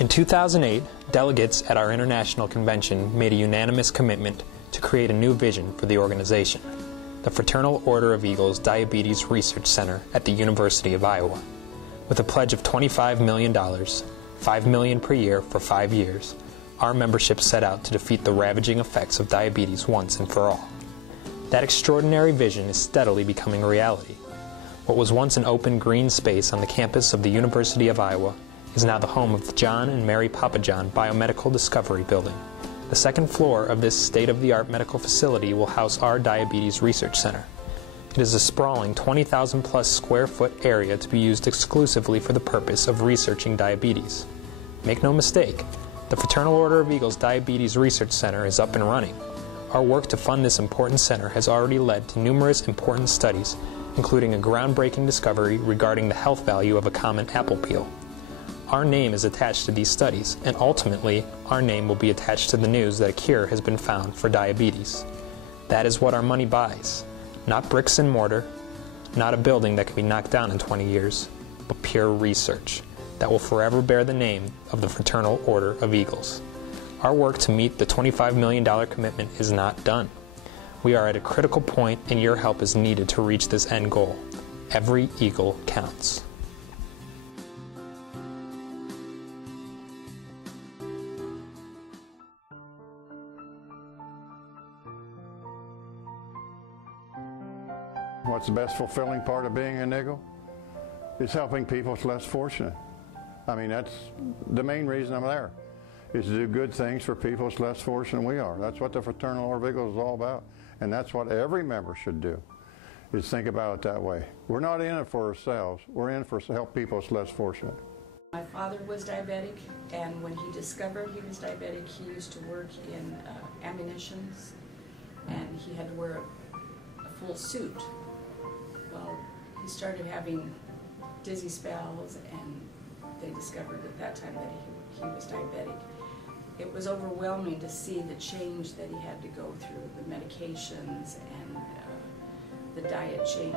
In 2008, delegates at our international convention made a unanimous commitment to create a new vision for the organization, the Fraternal Order of Eagles Diabetes Research Center at the University of Iowa. With a pledge of $25 million, $5 million per year for 5 years, our membership set out to defeat the ravaging effects of diabetes once and for all. That extraordinary vision is steadily becoming a reality. What was once an open green space on the campus of the University of Iowa is now the home of the John and Mary Papajohn Biomedical Discovery Building. The second floor of this state-of-the-art medical facility will house our Diabetes Research Center. It is a sprawling 20,000 plus square foot area to be used exclusively for the purpose of researching diabetes. Make no mistake, the Fraternal Order of Eagles Diabetes Research Center is up and running. Our work to fund this important center has already led to numerous important studies, including a groundbreaking discovery regarding the health value of a common apple peel. Our name is attached to these studies, and ultimately, our name will be attached to the news that a cure has been found for diabetes. That is what our money buys. Not bricks and mortar, not a building that can be knocked down in 20 years, but pure research that will forever bear the name of the Fraternal Order of Eagles. Our work to meet the $25 million commitment is not done. We are at a critical point, and your help is needed to reach this end goal. Every eagle counts. What's the best fulfilling part of being an Eagle? It's helping people less fortunate. I mean, that's the main reason I'm there, is to do good things for people less fortunate than we are. That's what the Fraternal Order of Eagles is all about. And that's what every member should do, is think about it that way. We're not in it for ourselves. We're in for to help people less fortunate. My father was diabetic, and when he discovered he was diabetic, he used to work in ammunitions, and he had to wear a full suit. Well, he started having dizzy spells, and they discovered at that time that he was diabetic. It was overwhelming to see the change that he had to go through, the medications and the diet change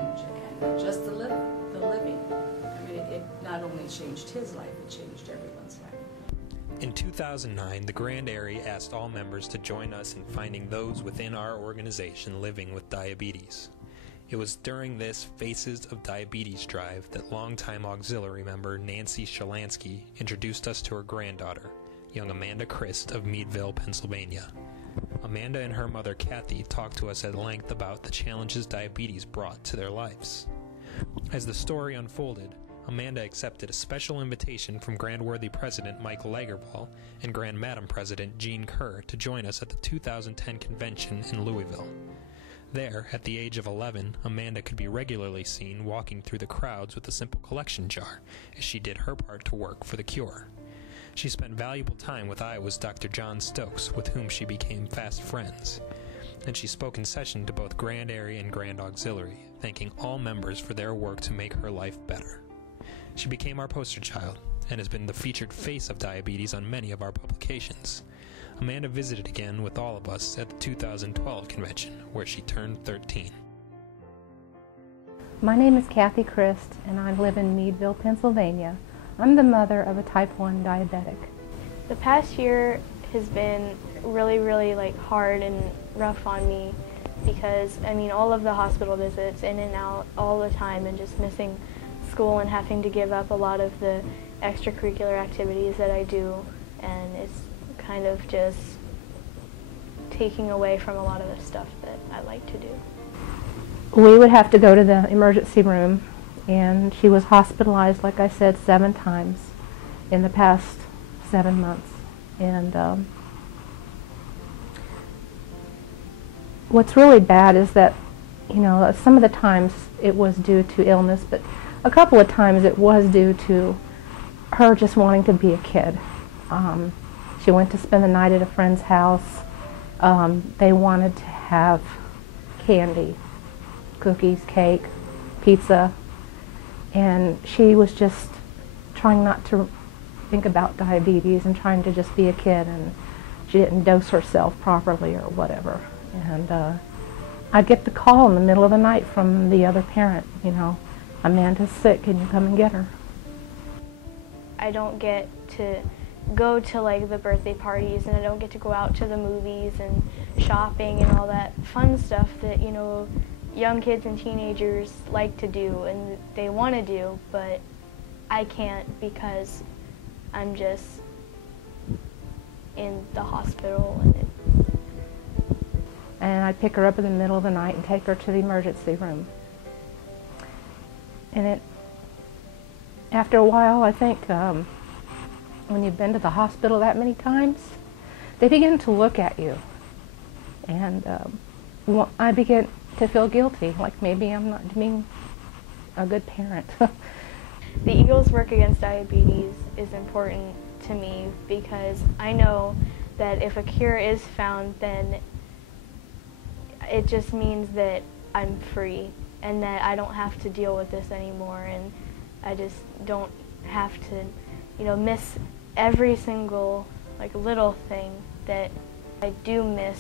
and just the living. I mean, it not only changed his life, it changed everyone's life. In 2009, the Grand Area asked all members to join us in finding those within our organization living with diabetes. It was during this Faces of Diabetes drive that longtime auxiliary member Nancy Shalansky introduced us to her granddaughter, young Amanda Christ of Meadville, Pennsylvania. Amanda and her mother Kathy talked to us at length about the challenges diabetes brought to their lives. As the story unfolded, Amanda accepted a special invitation from Grand Worthy President Mike Lagervall and Grand Madam President Jean Kerr to join us at the 2010 convention in Louisville. There, at the age of 11, Amanda could be regularly seen walking through the crowds with a simple collection jar, as she did her part to work for the cure. She spent valuable time with Iowa's Dr. John Stokes, with whom she became fast friends. And she spoke in session to both Grand Area and Grand Auxiliary, thanking all members for their work to make her life better. She became our poster child, and has been the featured face of diabetes on many of our publications. Amanda visited again with all of us at the 2012 convention, where she turned 13. My name is Kathy Christ, and I live in Meadville, Pennsylvania. I'm the mother of a type 1 diabetic. The past year has been really hard and rough on me because, I mean, all of the hospital visits in and out all the time, and just missing school and having to give up a lot of the extracurricular activities that I do, and it's kind of just taking away from a lot of the stuff that I like to do. We would have to go to the emergency room, and she was hospitalized, like I said, 7 times in the past 7 months. And what's really bad is that, you know, some of the times it was due to illness, but a couple of times it was due to her just wanting to be a kid. She went to spend the night at a friend's house. They wanted to have candy, cookies, cake, pizza, and she was just trying not to think about diabetes and trying to just be a kid, and she didn't dose herself properly or whatever. And I'd get the call in the middle of the night from the other parent, you know, Amanda's sick, can you come and get her? I don't get to go to like the birthday parties, and I don't get to go out to the movies and shopping and all that fun stuff that, you know, young kids and teenagers like to do and they want to do, but I can't because I'm just in the hospital. And I'd pick her up in the middle of the night and take her to the emergency room. And after a while, I think when you've been to the hospital that many times, they begin to look at you. And I begin to feel guilty, like maybe I'm not being a good parent. The Eagles' work against diabetes is important to me because I know that if a cure is found, then it just means that I'm free and that I don't have to deal with this anymore, and I just don't have to, you know, miss every single like little thing that I do miss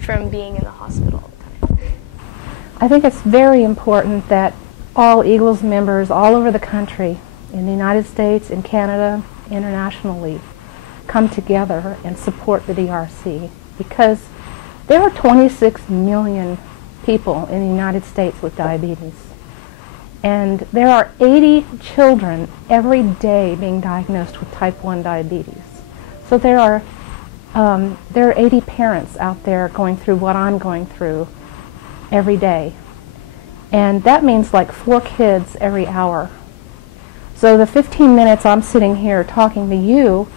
from being in the hospital all the time. I think it's very important that all Eagles members all over the country, in the United States, in Canada, internationally, come together and support the DRC, because there are 26 million people in the United States with diabetes. And there are 80 children every day being diagnosed with type 1 diabetes. So there are 80 parents out there going through what I'm going through every day. And that means like 4 kids every hour. So the 15 minutes I'm sitting here talking to you,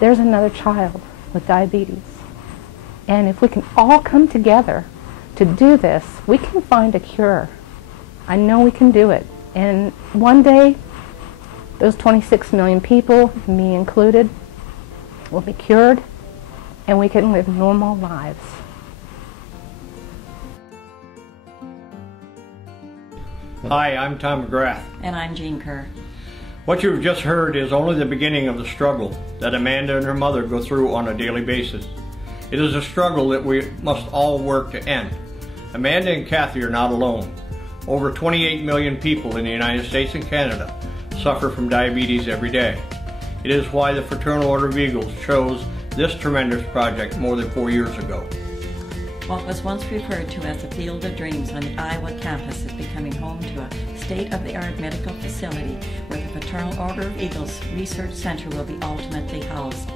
there's another child with diabetes. And if we can all come together to do this, we can find a cure. I know we can do it. And one day, those 26 million people, me included, will be cured, and we can live normal lives. Hi, I'm Tom McGrath. And I'm Jean Kerr. What you've just heard is only the beginning of the struggle that Amanda and her mother go through on a daily basis. It is a struggle that we must all work to end. Amanda and Kathy are not alone. Over 28 million people in the United States and Canada suffer from diabetes every day. It is why the Fraternal Order of Eagles chose this tremendous project more than 4 years ago. What was once referred to as the Field of Dreams on the Iowa campus is becoming home to a state-of-the-art medical facility where the Fraternal Order of Eagles Research Center will be ultimately housed.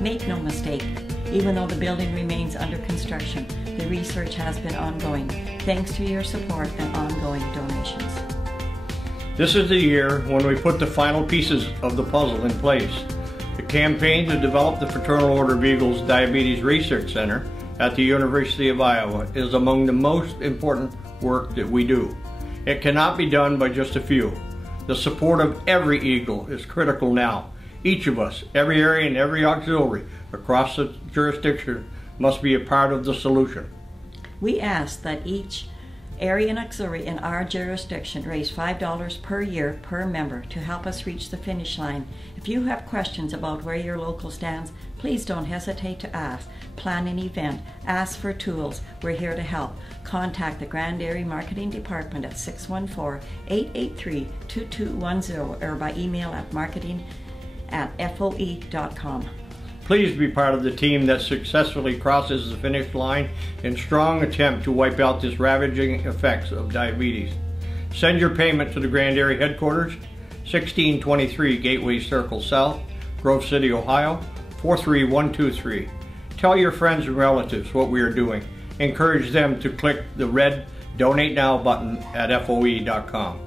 Make no mistake, even though the building remains under construction, the research has been ongoing, thanks to your support and ongoing donations. This is the year when we put the final pieces of the puzzle in place. The campaign to develop the Fraternal Order of Eagles Diabetes Research Center at the University of Iowa is among the most important work that we do. It cannot be done by just a few. The support of every Eagle is critical now. Each of us, every area and every auxiliary across the jurisdiction must be a part of the solution. We ask that each area and auxiliary in our jurisdiction raise $5 per year per member to help us reach the finish line. If you have questions about where your local stands, please don't hesitate to ask. Plan an event, ask for tools, we're here to help. Contact the Grand Area Marketing Department at 614-883-2210 or by email at marketing@foe.com. Please be part of the team that successfully crosses the finish line in strong attempt to wipe out this ravaging effects of diabetes. Send your payment to the Grand Area Headquarters, 1623 Gateway Circle South, Grove City, Ohio, 43123. Tell your friends and relatives what we are doing. Encourage them to click the red Donate Now button at FOE.com.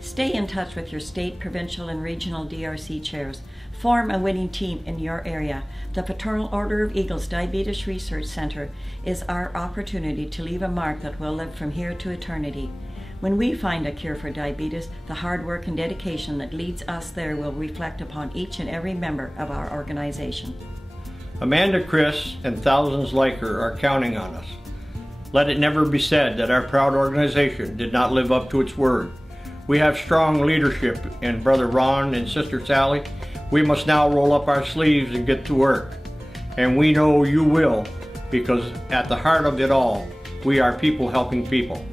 Stay in touch with your state, provincial, and regional DRC chairs. Form a winning team in your area. The Fraternal Order of Eagles Diabetes Research Center is our opportunity to leave a mark that will live from here to eternity. When we find a cure for diabetes, the hard work and dedication that leads us there will reflect upon each and every member of our organization. Amanda, Chris, and thousands like her are counting on us. Let it never be said that our proud organization did not live up to its word. We have strong leadership in Brother Ron and Sister Sally. We must now roll up our sleeves and get to work. And we know you will, because at the heart of it all, we are people helping people.